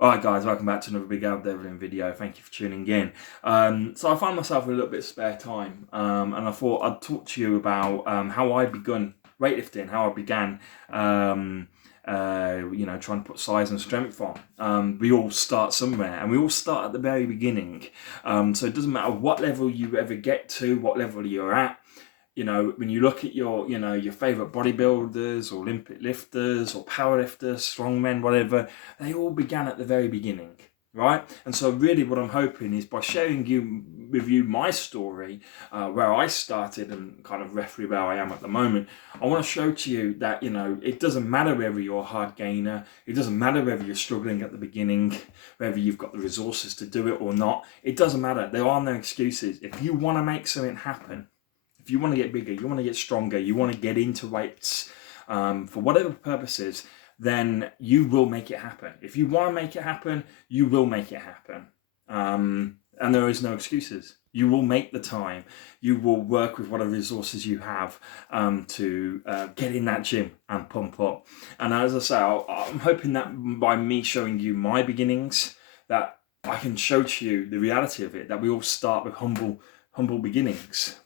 Alright guys, welcome back to another Big Al Devlin video. Thank you for tuning in. So I find myself with a little bit of spare time, and I thought I'd talk to you about how I begun weightlifting, how I began trying to put size and strength on. We all start somewhere, and we all start at the very beginning. So it doesn't matter what level you ever get to, what level you're at. When you look at your favorite bodybuilders, or Olympic lifters, or powerlifters, strongmen, whatever, they all began at the very beginning, right? And so really what I'm hoping is by sharing with you my story, where I started and kind of roughly where I am at the moment, I want to show to you that, it doesn't matter whether you're a hard gainer, it doesn't matter whether you're struggling at the beginning, whether you've got the resources to do it or not, it doesn't matter. There are no excuses. If you want to make something happen, if you want to get bigger, you want to get stronger, you want to get into weights, for whatever purposes, then you will make it happen. If you want to make it happen, you will make it happen. And there is no excuses. You will make the time. You will work with whatever resources you have to get in that gym and pump up. And as I say, I'm hoping that by me showing you my beginnings, that I can show to you the reality of it, that we all start with humble beginnings.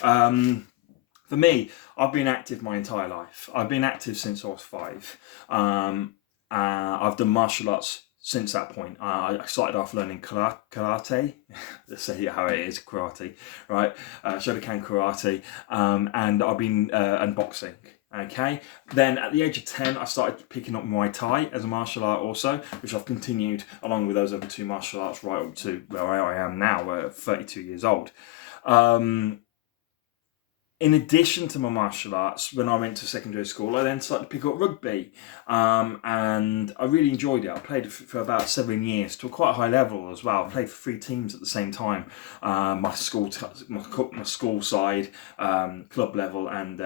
For me, I've been active my entire life. I've been active since I was 5. I've done martial arts since that point. I started off learning karate. Let's say how it is, karate, right? Shotokan karate, and I've been and boxing. Okay. Then at the age of 10, I started picking up Muay Thai as a martial art also, which I've continued along with those other 2 martial arts right up to where I am now, 32 years old. In addition to my martial arts, when I went to secondary school, I then started to pick up rugby, and I really enjoyed it. I played for about 7 years to a quite high level as well. I played for 3 teams at the same time: my school side, club level, and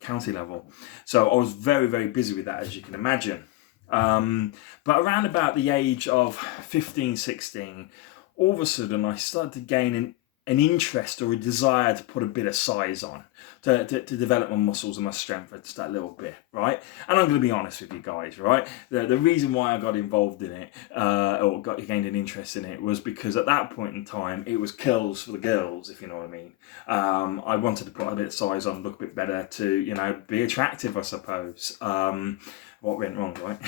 county level. So I was very, very busy with that, as you can imagine. But around about the age of 15, 16, all of a sudden I started to gain an interest or a desire to put a bit of size on, to develop my muscles and my strength just that little bit, right? And I'm going to be honest with you guys, right? The reason why I got involved in it, or gained an interest in it, was because at that point in time, it was kills for the girls, if you know what I mean. I wanted to put a bit of size on, look a bit better, to, be attractive, I suppose. What went wrong, right?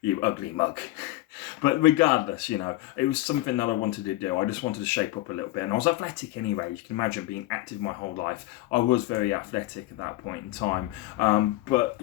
You ugly mug. But regardless, it was something that I wanted to do. I just wanted to shape up a little bit. And I was athletic anyway. You can imagine being active my whole life. I was very athletic at that point in time. But,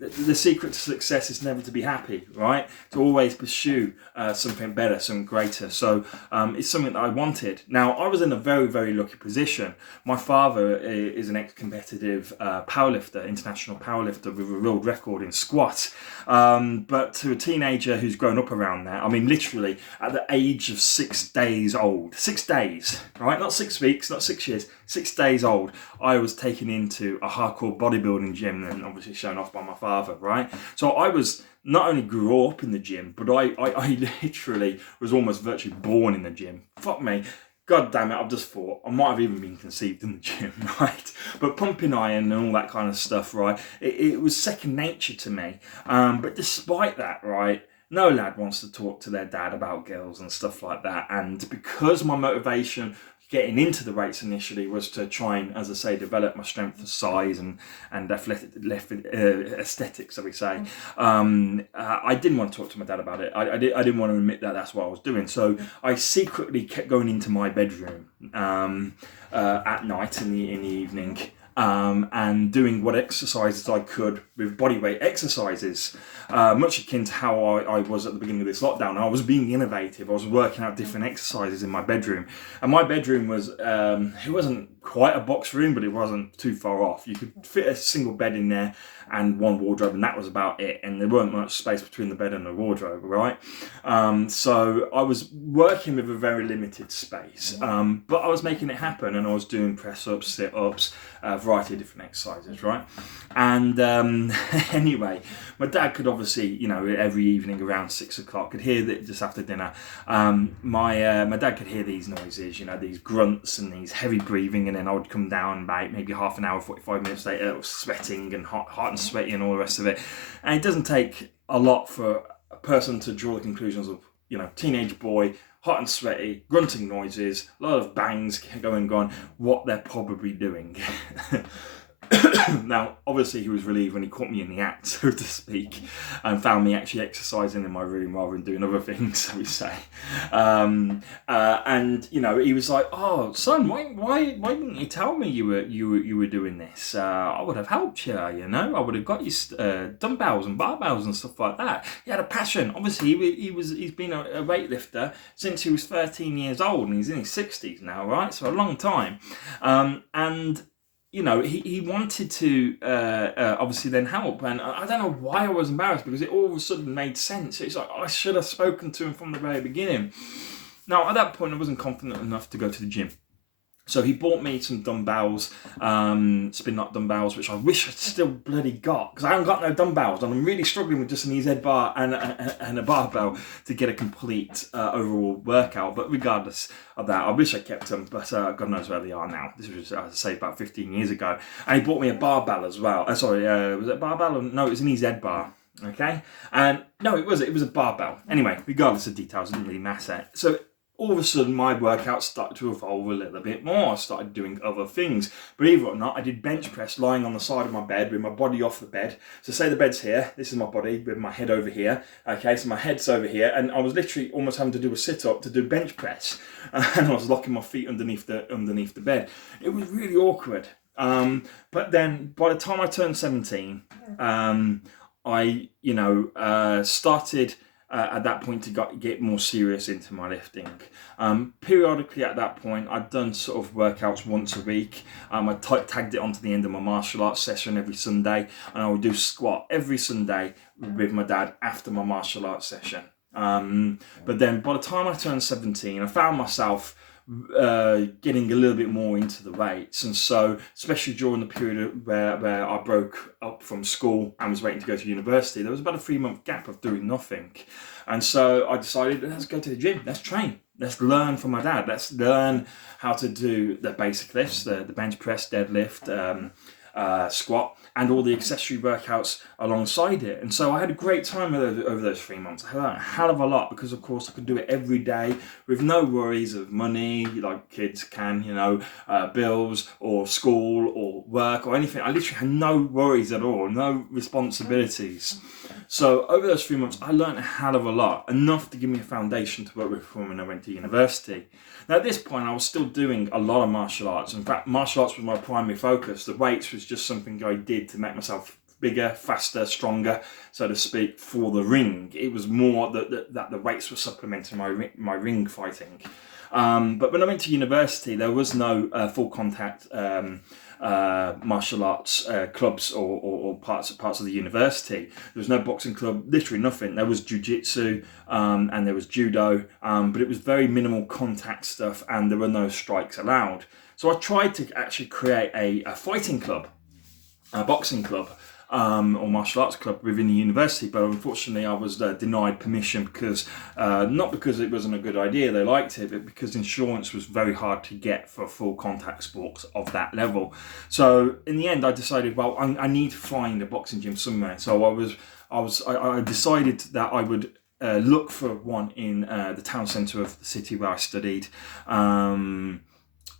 the secret to success is never to be happy, right? To always pursue something better, something greater. So it's something that I wanted. Now, I was in a very, very lucky position. My father is an ex-competitive powerlifter, international powerlifter with a world record in squat. But to a teenager who's grown up around that, I mean, literally at the age of 6 days old, 6 days, right? Not 6 weeks, not 6 years, 6 days old, I was taken into a hardcore bodybuilding gym and obviously shown off by my father, right? So I was not only grew up in the gym, but I literally was almost virtually born in the gym. Fuck me. God damn it, I've just thought I might have even been conceived in the gym, right? But pumping iron and all that kind of stuff, right? It was second nature to me. But despite that, right, no lad wants to talk to their dad about girls and stuff like that. And because my motivation getting into the weights initially was to try and, as I say, develop my strength for size and aesthetics, as we say. I didn't want to talk to my dad about it. I didn't want to admit that that's what I was doing. So I secretly kept going into my bedroom at night in the evening. And doing what exercises I could with bodyweight exercises, much akin to how I was at the beginning of this lockdown. I was being innovative. I was working out different exercises in my bedroom, and my bedroom was it wasn't quite a box room, but it wasn't too far off. You could fit a single bed in there and one wardrobe, and that was about it. And there weren't much space between the bed and the wardrobe, right? So I was working with a very limited space, but I was making it happen, and I was doing press-ups, sit-ups, a variety of different exercises, right? And anyway, my dad could obviously, every evening around 6 o'clock, could hear that just after dinner, my dad could hear these noises, these grunts and these heavy breathing and then I would come down about maybe half an hour, 45 minutes later, sweating and hot and sweaty and all the rest of it. And it doesn't take a lot for a person to draw the conclusions of, teenage boy, hot and sweaty, grunting noises, a lot of bangs going on, what they're probably doing. Now, obviously, he was relieved when he caught me in the act, so to speak, and found me actually exercising in my room rather than doing other things, so we say. And he was like, "Oh, son, why didn't you tell me you were doing this? I would have helped you. I would have got you dumbbells and barbells and stuff like that." He had a passion. Obviously, he's been a weightlifter since he was 13 years old, and he's in his 60s now, right? So a long time, and he wanted to obviously then help, and I don't know why I was embarrassed, because it all of a sudden made sense. It's like I should have spoken to him from the very beginning. Now, at that point, I wasn't confident enough to go to the gym. So he bought me some dumbbells, spin knot dumbbells, which I wish I'd still bloody got, because I haven't got no dumbbells, and I'm really struggling with just an EZ bar and a barbell to get a complete overall workout. But regardless of that, I wish I kept them, but God knows where they are now. This was, as I say, about 15 years ago. And he bought me a barbell as well. Was it a barbell? No, it was an EZ bar. Okay, and no, it was a barbell. Anyway, regardless of details, it didn't really matter. So all of a sudden, my workout started to evolve a little bit more. I started doing other things. Believe it or not, I did bench press lying on the side of my bed with my body off the bed. So say the bed's here, this is my body with my head over here. Okay, so my head's over here, and I was literally almost having to do a sit-up to do bench press. And I was locking my feet underneath the bed. It was really awkward. But then by the time I turned 17, I started at that point to get more serious into my lifting. Periodically at that point, I'd done sort of workouts once a week. I tagged it onto the end of my martial arts session every Sunday, and I would do squat every Sunday with my dad after my martial arts session. But then by the time I turned 17, I found myself getting a little bit more into the weights, and so especially during the period where I broke up from school and was waiting to go to university, there was about a 3-month gap of doing nothing, and so I decided, let's go to the gym, let's train, let's learn from my dad, let's learn how to do the basic lifts, the bench press, deadlift, squat, and all the accessory workouts alongside it. And so I had a great time over those 3 months. I learned a hell of a lot, because of course I could do it every day with no worries of money, like kids can, bills or school or work or anything. I literally had no worries at all, no responsibilities. So over those 3 months, I learned a hell of a lot, enough to give me a foundation to work with when I went to university. Now, at this point, I was still doing a lot of martial arts. In fact, martial arts was my primary focus. The weights was just something I did to make myself bigger, faster, stronger, so to speak, for the ring. It was more that the weights were supplementing my ring fighting. But when I went to university, there was no full contact martial arts clubs or parts of the university. There was no boxing club, literally nothing. There was jiu-jitsu and there was judo, but it was very minimal contact stuff, and there were no strikes allowed. So I tried to actually create a fighting club, a boxing club, or martial arts club within the university, but unfortunately I was denied permission, because not because it wasn't a good idea, they liked it, but because insurance was very hard to get for full contact sports of that level. So in the end I decided, well, I need to find a boxing gym somewhere. So I decided that I would look for one in the town centre of the city where I studied.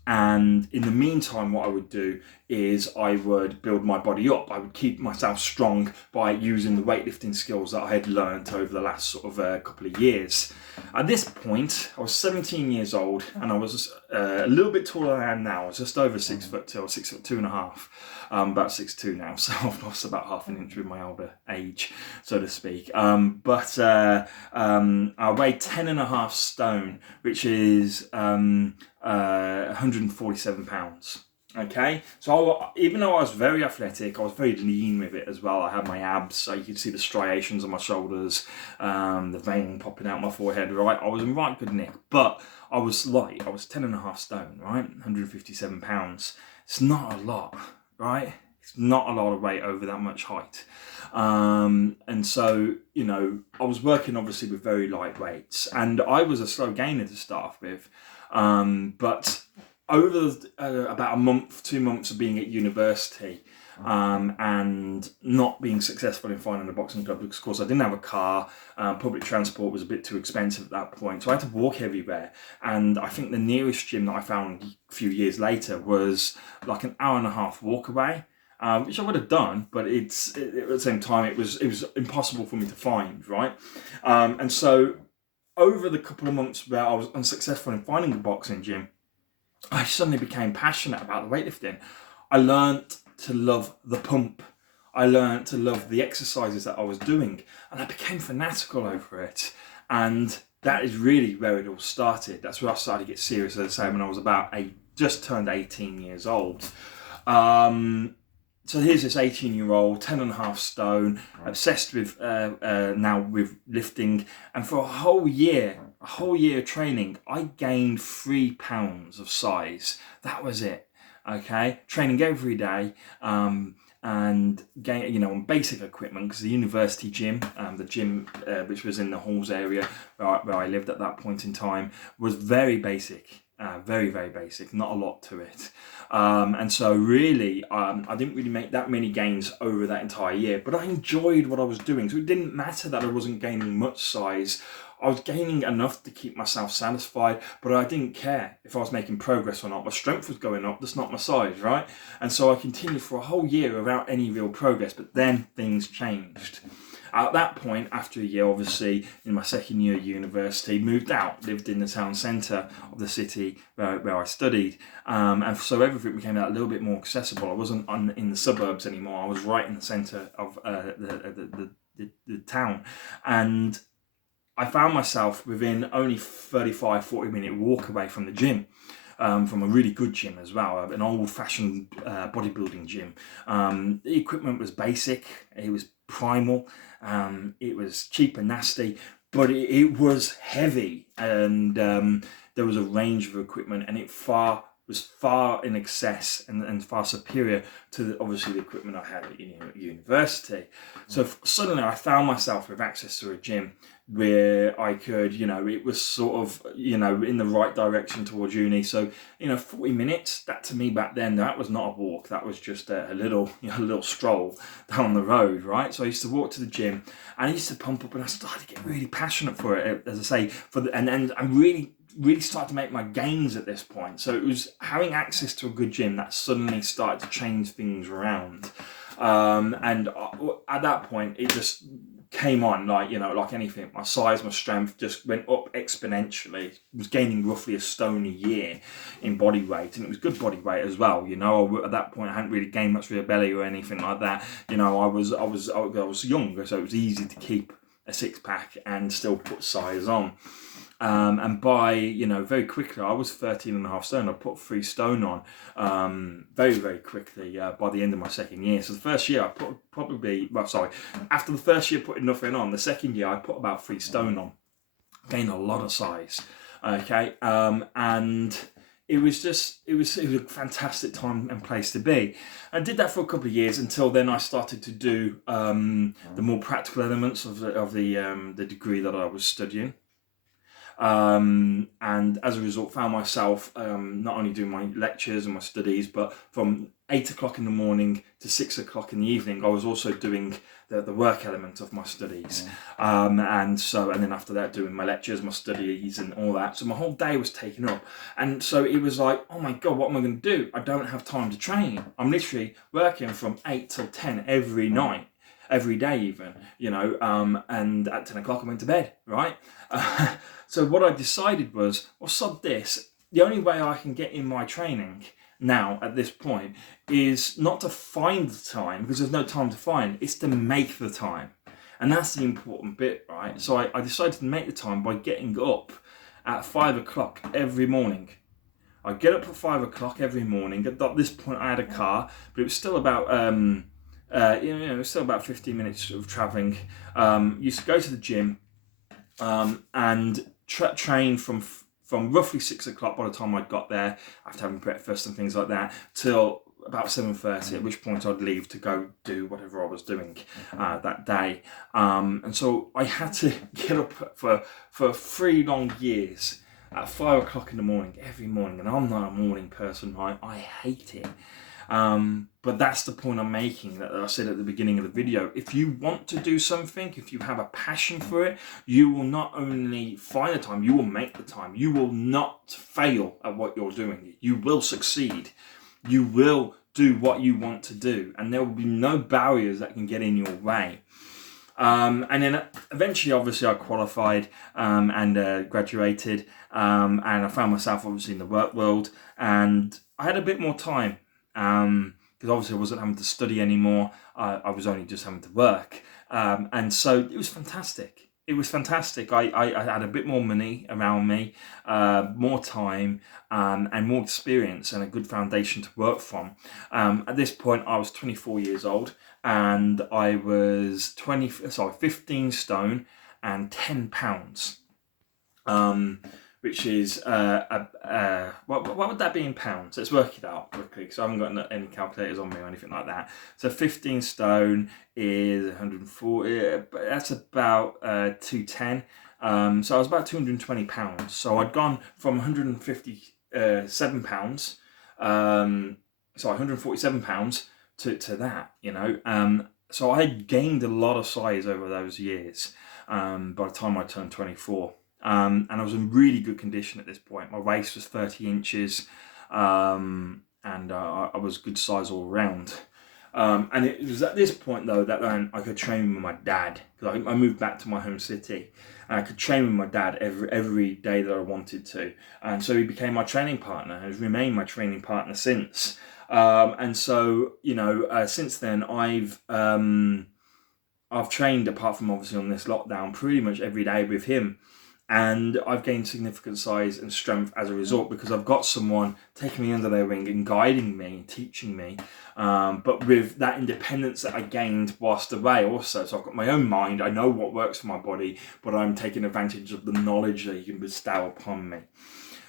And in the meantime, what I would do is I would build my body up. I would keep myself strong by using the weightlifting skills that I had learned over the last sort of couple of years. At this point, I was 17 years old, and I was a little bit taller than I am now. I was just over 6'2", or 6'2.5". About 6'2" now, so I've lost about half an inch with my older age, so to speak. But I weighed 10.5 stone, which is 147 pounds. Okay, so even though I was very athletic, I was very lean with it as well. I had my abs, so you could see the striations on my shoulders, the vein popping out my forehead, right? I was in right good nick, but I was light. I was 10.5 stone, right? 157 pounds. It's not a lot, right? It's not a lot of weight over that much height. And so, I was working obviously with very light weights, and I was a slow gainer to start off with. But over about a month, 2 months of being at university, and not being successful in finding a boxing club because, of course, I didn't have a car. Public transport was a bit too expensive at that point, so I had to walk everywhere. And I think the nearest gym that I found a few years later was like an hour and a half walk away, which I would have done, but at the same time it was impossible for me to find, right? And so over the couple of months where I was unsuccessful in finding a boxing gym, I suddenly became passionate about the weightlifting. I learnt to love the pump. I learnt to love the exercises that I was doing, and I became fanatical over it. And that is really where it all started. That's where I started to get serious, as I say, when I was just turned 18 years old. So here's this 18-year-old, 10.5 stone, obsessed with now with lifting, and for a whole year of training, I gained 3 pounds of size. That was it. Okay, training every day, and on basic equipment, because the university gym, the gym which was in the halls area where I lived at that point in time, was very basic. Very, very basic, not a lot to it. And so really, I didn't really make that many gains over that entire year, but I enjoyed what I was doing. So it didn't matter that I wasn't gaining much size. I was gaining enough to keep myself satisfied, but I didn't care if I was making progress or not. My strength was going up, that's not my size, right? And so I continued for a whole year without any real progress, but then things changed. At that point, after a year, obviously, in my second year at university, moved out, lived in the town centre of the city where I studied. And so everything became a little bit more accessible. I wasn't in the suburbs anymore. I was right in the centre of the town. And I found myself within only 40 minute walk away from the gym. From a really good gym as well, an old-fashioned bodybuilding gym. The equipment was basic, it was primal, it was cheap and nasty, but it was heavy, and there was a range of equipment, and it was far in excess and far superior to obviously the equipment I had at university. So suddenly I found myself with access to a gym where I could, it was sort of, in the right direction towards uni. So, 40 minutes, that to me back then, that was not a walk. That was just a little stroll down the road, right? So I used to walk to the gym, and I used to pump up, and I started to get really passionate for it, as I say, and I really started to make my gains at this point. So it was having access to a good gym that suddenly started to change things around. And at that point, it just came on like anything. My size, my strength just went up exponentially. I was gaining roughly a stone a year in body weight, and it was good body weight as well. At that point I hadn't really gained much for a belly or anything like that. I was younger, so it was easy to keep a six pack and still put size on. And by, very quickly, I was 13.5 stone. I put 3 stone on very, very quickly by the end of my second year. So the first year after the first year putting nothing on, the second year I put about 3 stone on. Gained a lot of size. Okay. And it was a fantastic time and place to be. I did that for a couple of years until then I started to do the more practical elements of the degree that I was studying. And as a result found myself not only doing my lectures and my studies, but from 8 o'clock in the morning to 6 o'clock in the evening I was also doing the work element of my studies. And then after that doing my lectures, my studies and all that, so my whole day was taken up. And so it was like, oh my god, what am I going to do? I don't have time to train. I'm literally working from 8 till 10 every night, every day even, and at 10 o'clock I went to bed, right? So what I decided was, well, sod this. The only way I can get in my training now at this point is not to find the time, because there's no time to find, it's to make the time. And that's the important bit, right? So I decided to make the time by getting up at 5 o'clock every morning. I get up at 5 o'clock every morning. At this point I had a car, but it was still about it was still about 15 minutes of travelling. Used to go to the gym and train from roughly 6 o'clock by the time I got there, after having breakfast and things like that, till about 7:30, at which point I'd leave to go do whatever I was doing that day. And so I had to get up for 3 long years at 5 o'clock in the morning every morning, and I'm not a morning person, right? I hate it. But that's the point I'm making, that I said at the beginning of the video. If you want to do something, if you have a passion for it, you will not only find the time, you will make the time. You will not fail at what you're doing. You will succeed. You will do what you want to do, and there will be no barriers that can get in your way. And then eventually, obviously, I qualified and graduated, and I found myself obviously in the work world, and I had a bit more time, because obviously I wasn't having to study anymore. I was only just having to work, and so it was fantastic. It was fantastic. I had a bit more money around me, more time, and more experience, and a good foundation to work from. At this point, I was 24 years old, and I was 15 stone and 10 pounds, which is what would that be in pounds? Let's work it out quickly, because I haven't got any calculators on me or anything like that. So 15 stone is 140, but that's about 210. So I was about 220 pounds. So I'd gone from 157 pounds, 147 pounds to that, you know. So I gained a lot of size over those years, by the time I turned 24. And I was in really good condition at this point. My waist was 30 inches, and I was good size all around. And it was at this point, though, that I could train with my dad, because I moved back to my home city, and I could train with my dad every day that I wanted to. And so he became my training partner, and has remained my training partner since. And so, you know, since then, I've trained, apart from obviously on this lockdown, pretty much every day with him. And I've gained significant size and strength as a result, because I've got someone taking me under their wing and guiding me and teaching me. But with that independence that I gained whilst away also. So I've got my own mind, I know what works for my body, but I'm taking advantage of the knowledge that he can bestow upon me.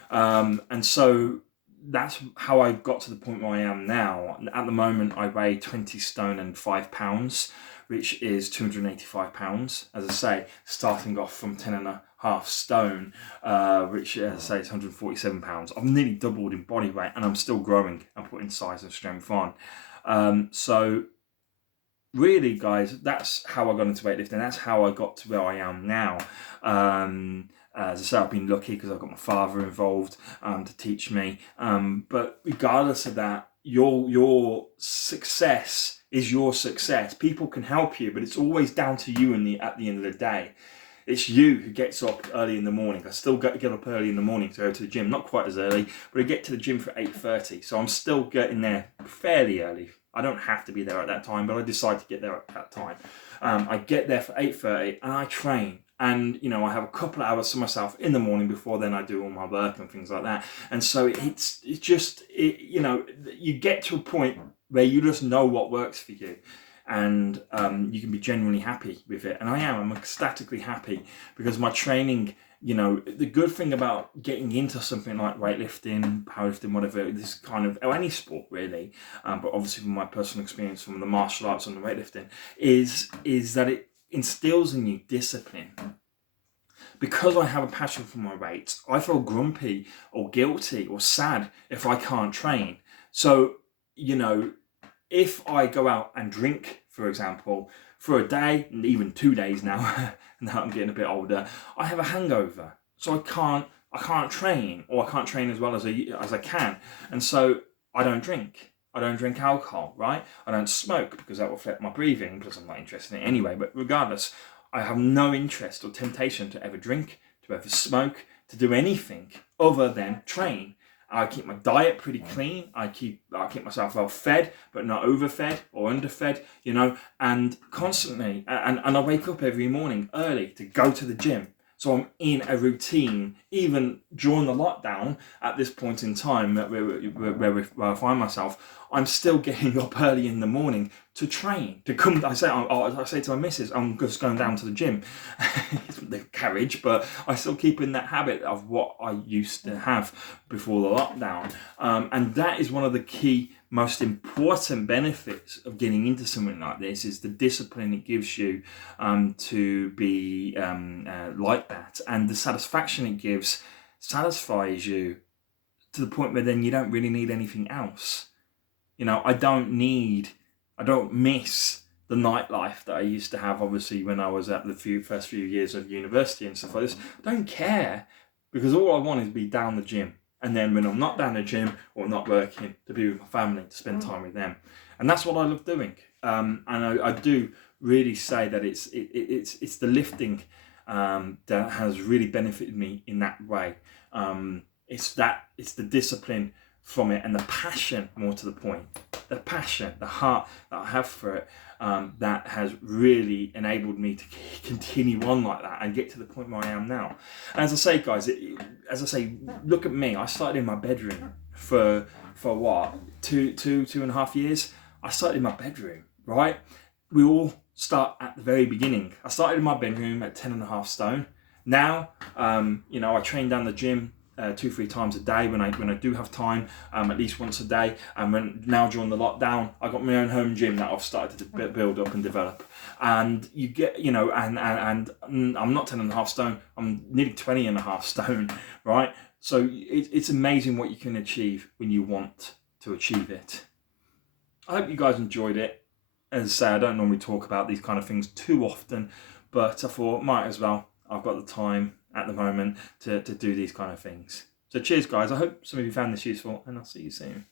And so that's how I got to the point where I am now. At the moment, I weigh 20 stone and 5 pounds, which is 285 pounds. As I say, starting off from 10.5 stone, which, as I say, is 147 pounds. I've nearly doubled in body weight, and I'm still growing and putting size and strength on. So really, guys, that's how I got into weightlifting. That's how I got to where I am now. As I say, I've been lucky because I've got my father involved to teach me. But regardless of that, your success is your success. People can help you, but it's always down to you at the end of the day. It's you who gets up early in the morning. I still get up early in the morning to go to the gym. Not quite as early, but I get to the gym for 8:30. So I'm still getting there fairly early. I don't have to be there at that time, but I decide to get there at that time. I get there for 8:30 and I train. And, you know, I have a couple of hours to myself in the morning before then I do all my work and things like that. And so it's just, you know, you get to a point where you just know what works for you. And you can be genuinely happy with it. And I'm ecstatically happy, because my training, you know, the good thing about getting into something like weightlifting, powerlifting, whatever, this kind of, or any sport really, but obviously from my personal experience from the martial arts and the weightlifting, is that it instills in you discipline. Because I have a passion for my weight, I feel grumpy or guilty or sad if I can't train. So, you know, if I go out and drink, for example, for a day, and even 2 days now, now I'm getting a bit older, I have a hangover. So I can't train, or I can't train as well as I can. And so I don't drink. I don't drink alcohol, right? I don't smoke, because that will affect my breathing, because I'm not interested in it anyway. But regardless, I have no interest or temptation to ever drink, to ever smoke, to do anything other than train. I keep my diet pretty clean. I keep myself well fed, but not overfed or underfed, you know, and constantly. And I wake up every morning early to go to the gym. So I'm in a routine, even during the lockdown. At this point in time, where I find myself, I'm still getting up early in the morning to train. To come, I say to my missus, I'm just going down to the gym, the carriage, but I still keep in that habit of what I used to have before the lockdown, and that is one of the key, most important benefits of getting into something like this, is the discipline it gives you to be like that, and the satisfaction it gives satisfies you to the point where then you don't really need anything else. You know, I don't miss the nightlife that I used to have, obviously, when I was at the first few years of university and stuff like this. I don't care, because all I want is to be down the gym. And then when I'm not down the gym or not working, to be with my family, to spend time with them. And that's what I love doing. And I do really say that it's the lifting that has really benefited me in that way. It's the discipline from it, and the passion, more to the point, the passion, the heart that I have for it, that has really enabled me to continue on like that and get to the point where I am now. And as I say, guys, look at me. I started in my bedroom for what, two and a half years. I started in my bedroom, right? We all start at the very beginning. I started in my bedroom at 10.5 stone. Now, I train down the gym 2-3 times a day when I do have time, at least once a day. And now during the lockdown, I got my own home gym that I've started to build up and develop. And you get, and I'm not 10.5 stone. I'm nearly 20.5 stone, right? So it's amazing what you can achieve when you want to achieve it. I hope you guys enjoyed it. As I say, I don't normally talk about these kind of things too often, but I thought might as well. I've got the time at the moment to do these kind of things. So cheers, guys. I hope some of you found this useful, and I'll see you soon.